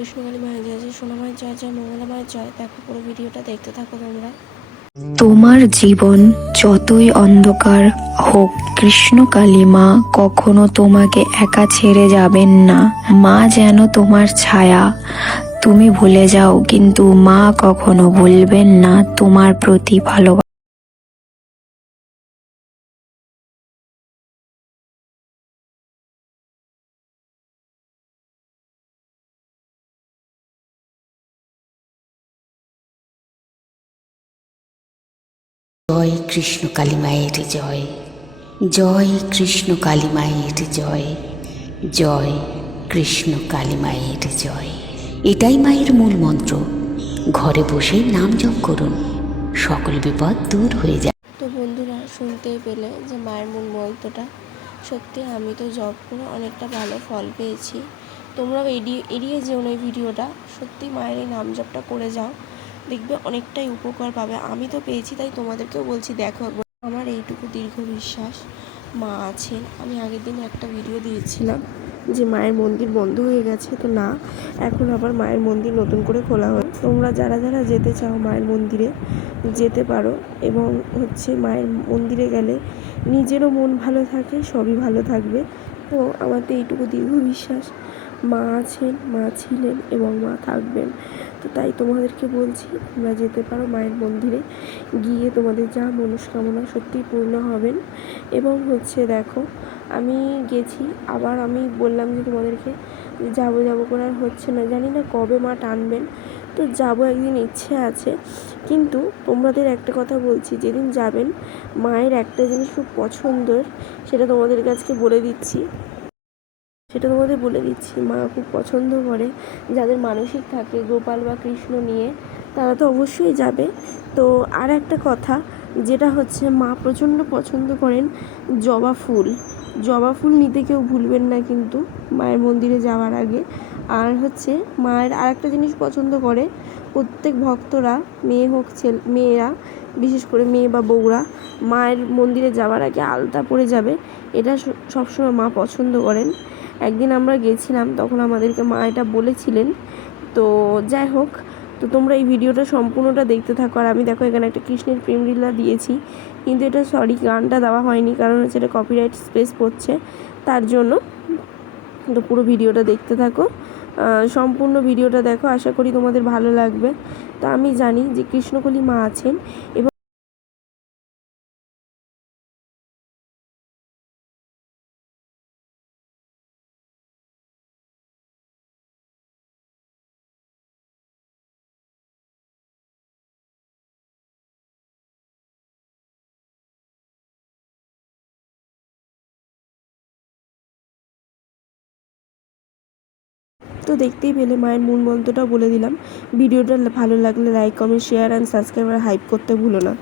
কৃষ্ণকালী মায়ের জয় জয়, সোনা মায়ের জয় জয়, মঙ্গলা মায়ের জয়। দেখো পুরো ভিডিওটা দেখতে থাকো তোমরা। তোমার জীবন যতই অন্ধকার হোক, কৃষ্ণকালী মা কখনো তোমাকে একা ছেড়ে যাবেন না। মা যেন তোমার ছায়া, তুমি ভুলে যাও কিন্তু মা কখনো ভুলবেন না তোমার প্রতি ভালোবাসা। জয় কৃষ্ণ কালী মায়ের জয়, জয় কৃষ্ণ কালী মায়ের জয়, জয় কৃষ্ণ কালী মায়ের জয়। এটাই মায়ের মূল মন্ত্র। ঘরে বসে নাম জপ করুন, সকল বিপদ দূর হয়ে যায়। তো বন্ধুরা, শুনতেই পেলে যে মায়ের মূল মন্ত্রটা। সত্যি আমি তো জব করে অনেকটা ভালো ফল পেয়েছি। তোমরাও এড়িয়ে যেও না এই ভিডিওটা। সত্যি মায়ের এই নাম জপটা করে যাও, দেখবে অনেকটাই উপকার পাবে। আমি তো পেয়েছি, তাই তোমাদেরকেও বলছি দেখো একবার। আমার এইটুকু দীর্ঘ বিশ্বাস মা আছেন। আমি আগের দিন একটা ভিডিও দিয়েছিলাম যে মায়ের মন্দির বন্ধ হয়ে গেছে, তো না, এখন আবার মায়ের মন্দির নতুন করে খোলা হয়। তোমরা যারা যারা যেতে চাও মায়ের মন্দিরে যেতে পারো। এবং মায়ের মন্দিরে গেলে নিজেরও মন ভালো থাকে, সবই ভালো থাকবে। তো আমার তো এইটুকু দীর্ঘ বিশ্বাস মা আছেন, মা ছিলেন এবং মা থাকবেন। তো তাই তোমাদেরকে বলছি তোমরা যেতে পারো মায়ের মন্দিরে, গিয়ে তোমাদের যা মনস্কামনা সত্যিই পূর্ণ হবেন। এবং দেখো, আমি গেছি, আবার আমি বললাম যে তোমাদেরকে যাবো যাবো করে আর হচ্ছে না, জানি না কবে মা টানবেন। তো যাবো, একদিন ইচ্ছে আছে। কিন্তু তোমাদের একটা কথা বলছি, যেদিন যাবেন মায়ের একটা জিনিস খুব পছন্দের, সেটা তোমাদের কাছে বলে দিচ্ছি। মা খুব পছন্দ করে, যাদের মানসিক থাকে গোপাল বা কৃষ্ণ নিয়ে, তারা তো অবশ্যই যাবে। তো আর একটা কথা, যেটা মা প্রচণ্ড পছন্দ করেন জবা ফুল। জবা ফুল নিতে কেউ ভুলবেন না কিন্তু মায়ের মন্দিরে যাওয়ার আগে। আর মায়ের আর একটা জিনিস পছন্দ করে প্রত্যেক ভক্তরা, মেয়ে হোক মেয়েরা, বিশেষ করে মেয়ে বা বউরা মায়ের মন্দিরে যাওয়ার আগে আলতা পরে যাবে। এটা সবসময় মা পছন্দ করেন। একদিন আমরা গেছিলাম, তখন আমাদেরকে মা এটা বলেছিলেন। তো যাই হোক, তো তোমরা এই ভিডিওটা সম্পূর্ণটা দেখতে থাকো। আর আমি দেখো এখানে একটা কৃষ্ণের প্রেমলীলা দিয়েছি, কিন্তু এটা গানটা দেওয়া হয়নি, কারণ এটা কপিরাইট স্পেস পড়ছে, তার জন্য। তো পুরো ভিডিওটা দেখতে থাকো, সম্পূর্ণ ভিডিওটা দেখো, আশা করি তোমাদের ভালো লাগবে। তো আমি জানি যে কৃষ্ণকলী মা আছেন। এবং তো দেখতেই পেলে মায়ের মূল মন্ত্রটাও বলে দিলাম। ভিডিওটা ভালো লাগলে like, comment, share and subscribe আর হাইপ করতে ভুলো না।